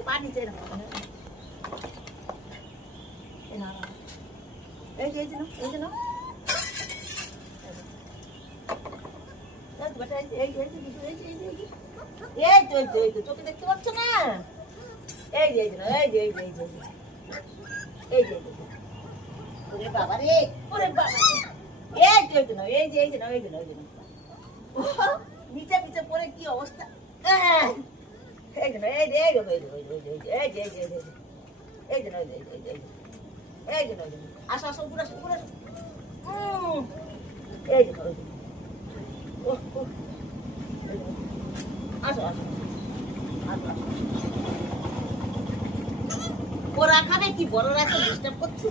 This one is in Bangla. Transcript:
পানিতে এই যে না এই যে না এই তো চোখে দেখতে পাচ্ছ না এই যে না এই যে ওরে বাবা রে এই যে না নিচে পড়ে কি অবস্থা এই যে না আসো উপরে এই যে আসো ওরা খাবে কি বড়রা তো ডিস্টার্ব করছে